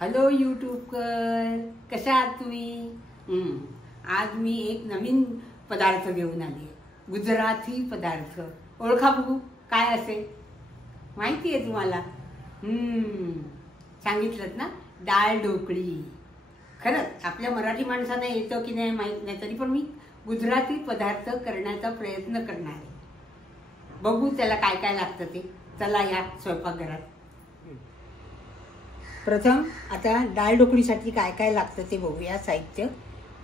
Hello यूट्यूबकर, कशा आहात तुम्ही? आज मी एक नवीन पदार्थ घेऊन आली, गुजराती पदार्थ. ओळखा बघू काय असेल? माहिती आहे तुम्हाला? सांगितलं ना, डाळ ढोकळी. खरंच आपल्या मराठी माणसांना येतं की नाही माहित नाही, तरी पण मी गुजराती पदार्थ करण्याचा प्रयत्न करणार आहे. बघू त्याला काय काय लागतं ते. चला या स्वयंपाकघरात. प्रथम आता डाळ ढोकळीसाठी काय काय लागतं ते बघूया. साहित्य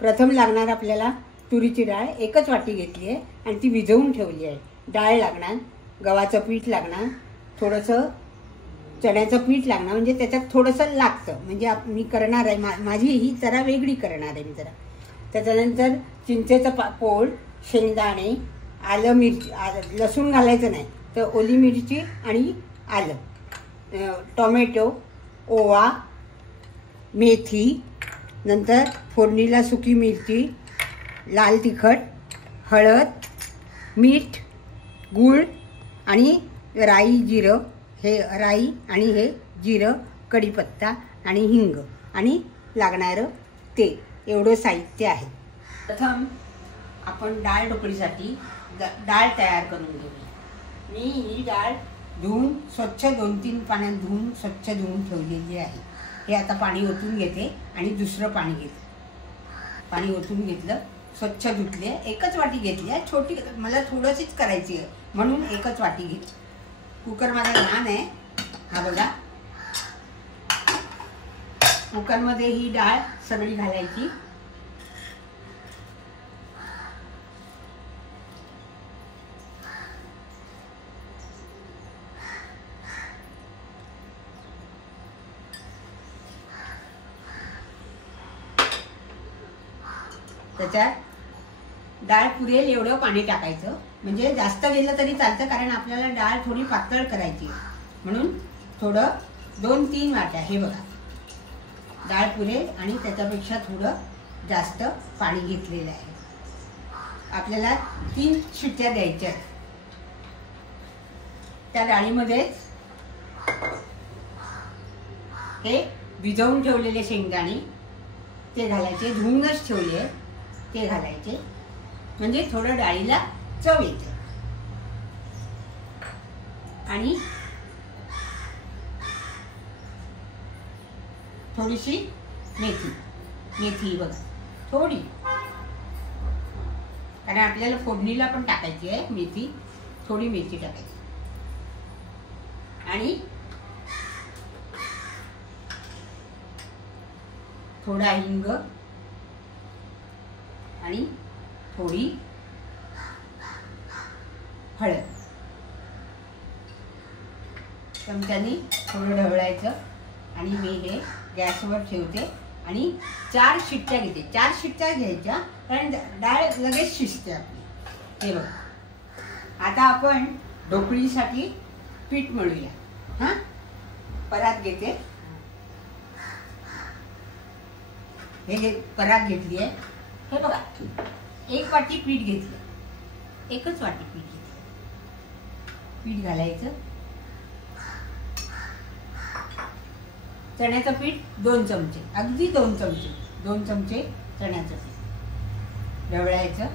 प्रथम लागणार आपल्याला तुरीची डाळ एकच वाटी घेतली आहे आणि ती भिजवून ठेवली आहे. डाळ लागणार, गव्हाचं पीठ लागणार, थोडंसं चण्याचं पीठ लागणार, म्हणजे त्याच्यात थोडंसं लागतं, म्हणजे मी करणार आहे माझी ही जरा वेगळी करणार आहे मी जरा. त्याच्यानंतर चिंचेचं पोळ, शेंगदाणे, आलं, मिरची, लसूण घालायचं नाही तर ओली मिरची आणि आलं, टोमॅटो, ओवा, मेथी, नंतर फोडणीला सुकी मिरची, लाल तिखट, हळद, मीठ, गूळ आणि राई जिरं, हे राई आणि हे जिरं, कढीपत्ता आणि हिंग आणि लागणारं तेल, एवढं साहित्य आहे. प्रथम आपण डाळ ढोकळीसाठी डाळ तयार करून घेऊया. मी ही डाळ धुवून स्वच्छ 2-3 पाण्यात धुवून स्वच्छ धुवून ठेवलेली आहे. हे आता पाणी ओतून घेते आणि दुसरं पाणी घेते. पाणी ओतून घेतलं, स्वच्छ धुतले. एकच वाटी घेतली आहे, छोटी, मला थोडंशीच करायची आहे म्हणून एकच वाटी घेतली. कुकर माझा लहान आहे, हा बघा. कुकरमध्ये ही डाळ सगळी घालायची. त्याच्यात डाळ पुरेल एवढं पाणी टाकायचं, म्हणजे जास्त गेलं तरी चालतं, कारण आपल्याला डाळ थोडी पातळ करायची म्हणून थोडं 2-3 वाट्या. हे बघा, डाळ पुरेल आणि त्याच्यापेक्षा थोडं जास्त पाणी घेतलेलं आहे. आपल्याला 3 शिट्ट्या द्यायच्या. त्या डाळीमध्येच हे भिजवून ठेवलेले शेंगदाणे ते घालायचे, धुवूनच ठेवले ते घालायचे, म्हणजे थोडं डाळीला चव येते. आणि थोडीशी मेथी बघा, थोडी, कारण आपल्याला फोडणीला पण टाकायची आहे मेथी. थोडी मेथी टाकायची आणि थोडा हिंग आणि थोडी हळद. चमच्याने थोडं ढवळायचं आणि मी हे गॅसवर ठेवते आणि 4 शिट्ट्या घेते. 4 शिट्ट्या घ्यायच्या, कारण डाळ लगेच शिजते आपली. हे बघा, आता आपण ढोकळीसाठी पीठ मळूया. हां, परात घेते. हे परात घेतली आहे. हे बघा, 1 वाटी पीठ घेतलं, एकच वाटी पीठ घेतलं. पीठ घालायचं. चण्याचं पीठ 2 चमचे, अगदी 2 चमचे, 2 चमचे चण्याचं पीठ ढवळायचं.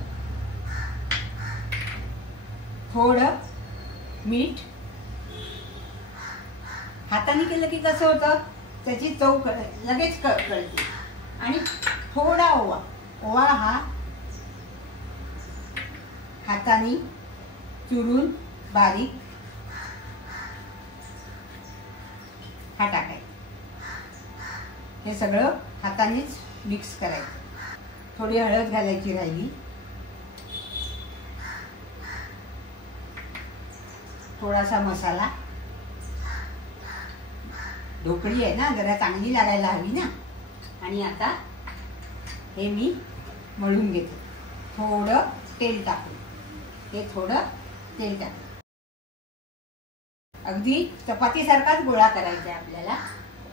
थोडं मीठ. हाताने केलं की कसं होतं, त्याची चव लगेच कळते. आणि थोडा ओवा. ओवा हा हाताने चुरून बारीक हा टाकायचा. हे सगळं हातानेच मिक्स करायचं. थोडी हळद घालायची राहिली. थोडासा मसाला. ढोकळी आहे ना, जरा चांगली लागायला हवी ना. आणि आता हे मी मळून घेते. थोडं तेल टाकून, हे थोडं तेल टाकून. अगदी चपातीसारखाच गोळा करायचा आहे आपल्याला.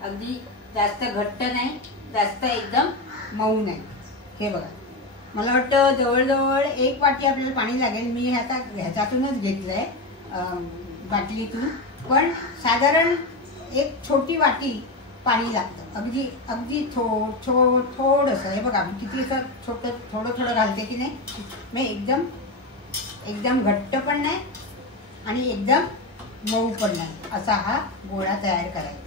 अगदी जास्त घट्ट नाही, जास्त एकदम मऊ नाही. हे बघा, मला वाटतं जवळजवळ 1 वाटी आपल्याला पाणी लागेल. मी आता ह्याच्यातूनच घेतलंय, बाटलीतून. पण साधारण एक छोटी वाटी पाणी लागतं, अगदी अगदी थोडंसं. हे बघा मी किती असं छोटं थोडं घालते की नाही. मी एकदम घट्ट पण नाही आणि एकदम मऊ पण नाही, असा हा गोळा तयार करायचा.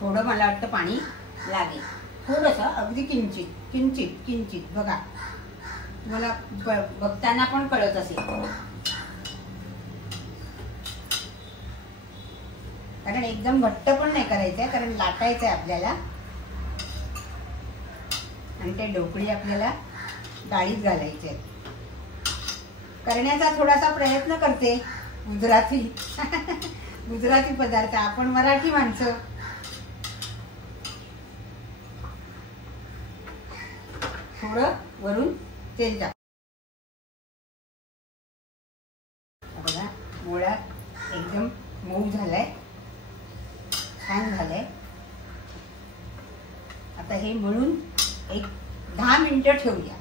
थोडं मला वाटतं पाणी लागेल, थोडंसं, अगदी किंचित बघा, मला बघताना पण कळत असेल. कारण एकदम घट्ट पण नाही करायचंय, कारण लाटायचंय आपल्याला. आणि ते ढोकळी आपल्याला डाळीत घालायचे. करण्याचा थोडासा प्रयत्न करते, गुजराती पदार्थ, आपण मराठी माणसं. थोडं वरून तेल टाक. बघा गोळा एकदम मऊ झालाय, छान झालंय. आता हे मळून एक 10 मिनिटं ठेवूया.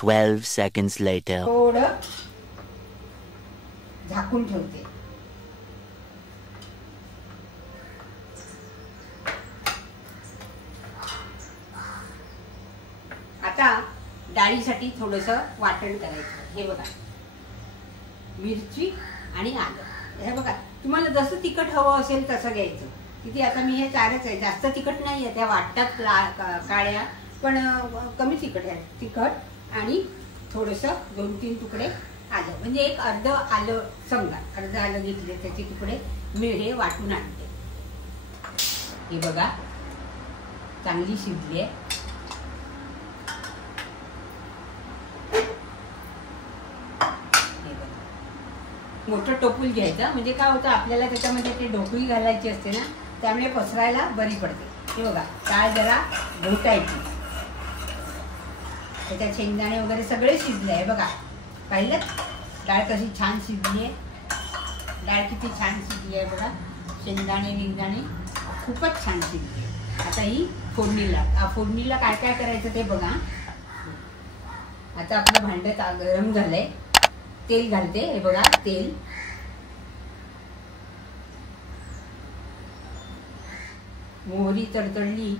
12 seconds later. थोडं झाकून ठेवते. आता डाळीसाठी थोडंसं वाटण करायचं. हे बघा, मिरची आणि आलं. हे बघा, तुम्हाला जसं तिखट हवं असेल तसं घ्यायचं. किती आता मी हे 4च आहे, जास्त तिखट नाही आहे. त्या वाटतात काळ्या, पण कमी तिखट आहे. तिखट आणि थोडंसं 2-3 तुकडे आलं, म्हणजे एक अर्ध आलं समजा, अर्ध आलं घेतले, त्याचे तुकडे मी हे वाटून आणते. हे बघा चांगली शिजली आहे. मोठं टोपूल घ्यायचं, म्हणजे काय होतं आपल्याला त्याच्यामध्ये ते ढोकळी घालायची असते ना, त्यामुळे पसरायला बरी पडते. हे बघा, डाळ जरा घोटायची, त्याच्यात शेंगदाणे वगैरे सगळे शिजले आहे. बघा पाहिलं डाळ कशी छान शिजली आहे. डाळ किती छान शिजली आहे बघा, शेंगदाणे बिंगदाणे खूपच छान शिजली आहे. आता ही फोडणीला काय काय करायचं ते बघा. आता आपलं भांडं गरम झालंय, तेल घालते. हे बघा तेल, मोहरी तडतडली,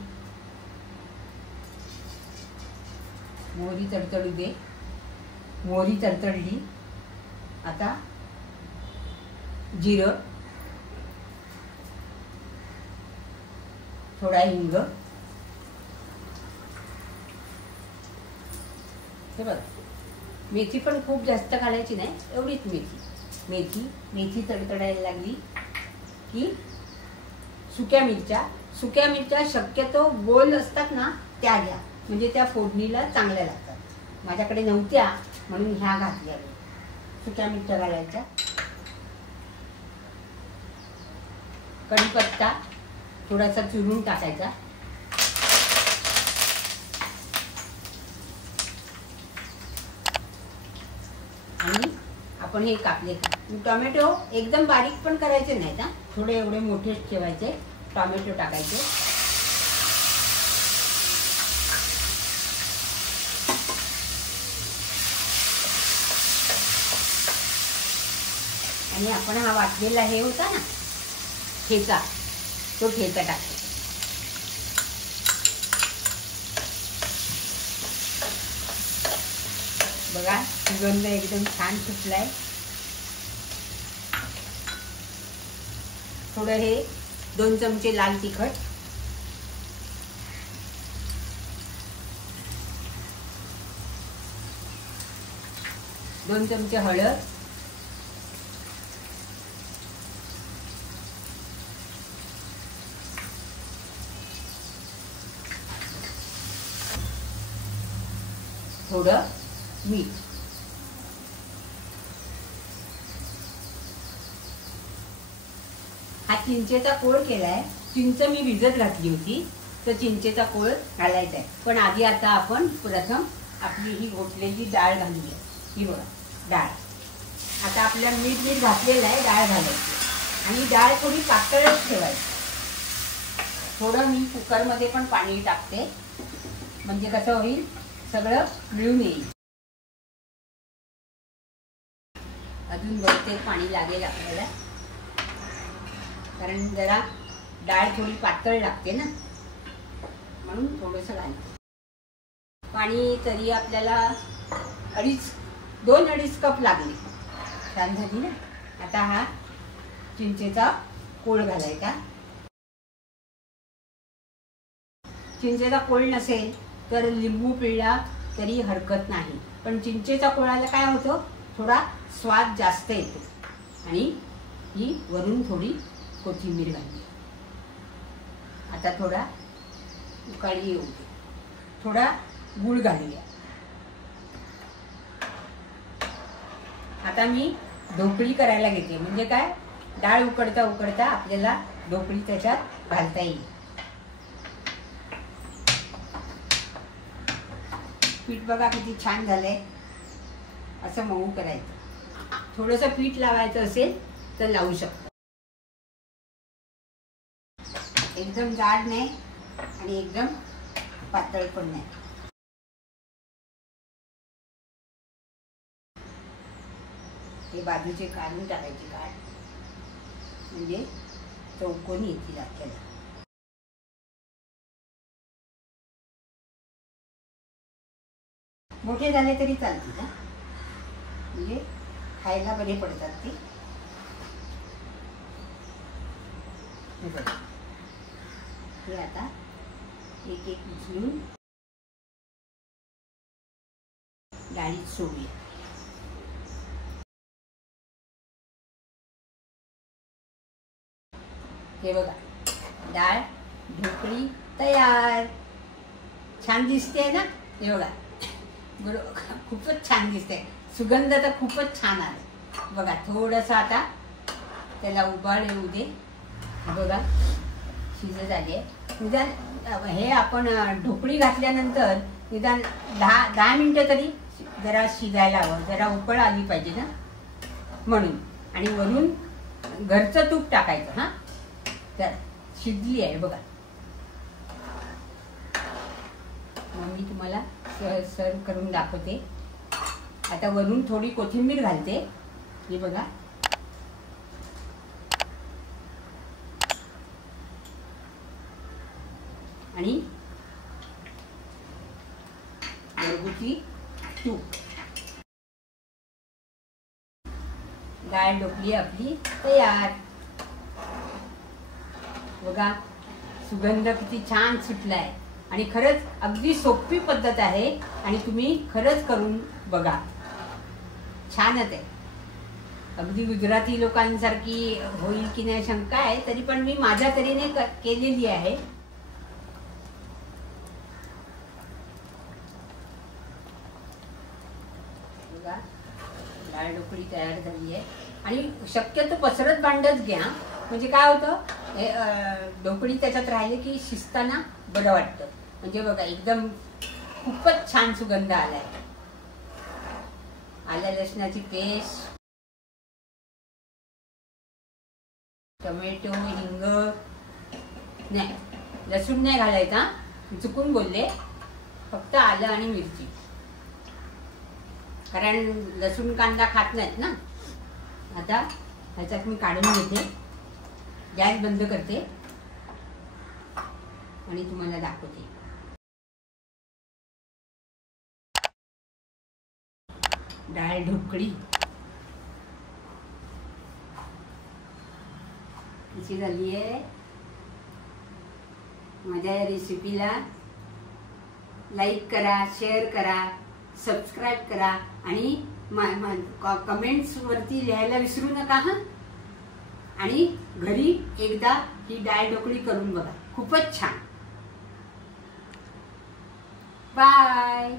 मोहरी तडतडू दे. मोहरी तडतडली. आता जिरं, थोडा हिंग. हे बघा, मेथी पण खूप जास्त घालायची नाही, एवढीच मेथी तडतडायला लागली की सुक्या मिरच्या शक्यतो गोल असतात ना त्या घ्या, म्हणजे त्या फोडणीला चांगल्या लागतात. माझ्याकडे नव्हत्या म्हणून ह्या घातल्या. सुक्या मिरच्या घालायच्या. कढीपत्ता थोडासा चुरून टाकायचा. आणि आपण हे कापले टोमॅटो एकदम बारीक पण करायचे नाहीत, थोडे एवढे मोठे ठेवायचे. टोमॅटो टाकायचे. आणि आपण हा वाटलेला हे होता ना ठेचा, तो ठेचा टाकतो. बघा सुगंध एकदम छान सुटलाय. थोडं हे 2 चमचे लाल तिखट, 2 चमचे हळद, थोडं मीठ. हा चिंचेचा कोळ केलाय. चिंच मी भिजत घातली होती, तर चिंचेचा कोळ घालायचा आहे. पण आधी आता आपण प्रथम आपली ही घोटलेली डाळ घालूया. ही बघा डाळ. आता आपल्या मीठ घातलेलं आहे, डाळ घालायची. आणि डाळ थोडी पातळच ठेवायची. थोडं मी कुकरमध्ये पण पाणी टाकते, म्हणजे कसं होईल सगळं मिळून येईल. अजून बहुतेक पाणी लागेल आपल्याला, कारण जरा डाळ थोडी पातळ लागते ना, म्हणून थोडंसं घालते पाणी. तरी आपल्याला 2-2.5 कप लागले. छान झाली ना. आता हा चिंचेचा कोळ घालायचा. चिंचेचा कोळ नसेल तर लिंबू पिळला तरी हरकत नाही, पण चिंचेचा कोळाला काय होतं, थोडा स्वाद जास्त येतो. आणि ही वरून थोडी कोथिंबीर घालली. आता थोडा उकाळी येऊ दे. थोडा गूळ घालूया. आता मी ढोकळी करायला घेते. म्हणजे काय, डाळ उकडता उकडता आपल्याला ढोकळी त्याच्यात घालता येईल. पीठ बघा किती छान झालंय. असं मऊ करायचं. थोडंसं पीठ लावायचं असेल तर लावू शकतो. एकदम जाड नाही आणि एकदम पातळ पण नाही. हे बाजूचे काढून टाकायचे काढ, म्हणजे चौकोनी येतील आपल्याला. मोठे झाले तरी चालतील ना, म्हणजे खायला बरे पडतात ते. हे आता एक एक उचलून डाळीत सोडूया. हे बघा, डाळ ढोकळी तयार. छान दिसते ना. हे बघा, बरोबर, खूपच छान दिसते. सुगंध तर खूपच छान आला. बघा, थोडंसं आता त्याला उबाळ येऊ दे. बघा, शिजत आली आहे. निदान हे आपण ढोकळी घातल्यानंतर निदान 10 मिनिटं तरी जरा शिजायला हवं. जरा उकळ आली पाहिजे ना, म्हणून. आणि वरून घरचं तूप टाकायचं. हां, तर शिजली आहे बघा. मग मी तुम्हाला सर्व करून दाखवते. आता वरून थोडी कोथिंबीर घालते. हे बघा, आणि घरगुती तूप. डाळ ढोकळी आपली तयार. बघा, सुगंध किती छान सुटलाय. आणि खरंच अगदी सोपी पद्धत आहे आणि तुम्ही खरंच करून बघा. छानच आहे. अगदी गुजराती लोकांसारखी होईल की नाही शंका आहे, तरी पण मी माझ्या तऱ्हेने केलेली आहे. बघा, डाळ ढोकळी तयार झाली आहे. आणि शक्यतो पसरत भांडच घ्या, म्हणजे काय होतं, ढोकळी त्याच्यात राहिले की शिजताना बरं वाटतं. म्हणजे बघा, एकदम खूपच छान सुगंध आलाय. आल्या लसणाची पेस्ट, टोमॅटो, हिंग नाही, लसूण नाही घालायचा, चुकून बोलले. फक्त आलं आणि मिरची, कारण लसूण कांदा खात नाहीत ना. आता ह्याच्यात मी काढून घेते. गॅस बंद करते आणि तुम्हाला दाखवते. डाळ ढोकळी कशी झाली आहे. माझ्या या रेसिपीला लाईक करा, शेअर करा, सबस्क्राईब करा आणि कमेंट्स वरती लिहायला विसरू नका. हा, आणि घरी एकदा ही डाळ ढोकळी करून बघा. खूपच छान. बाय.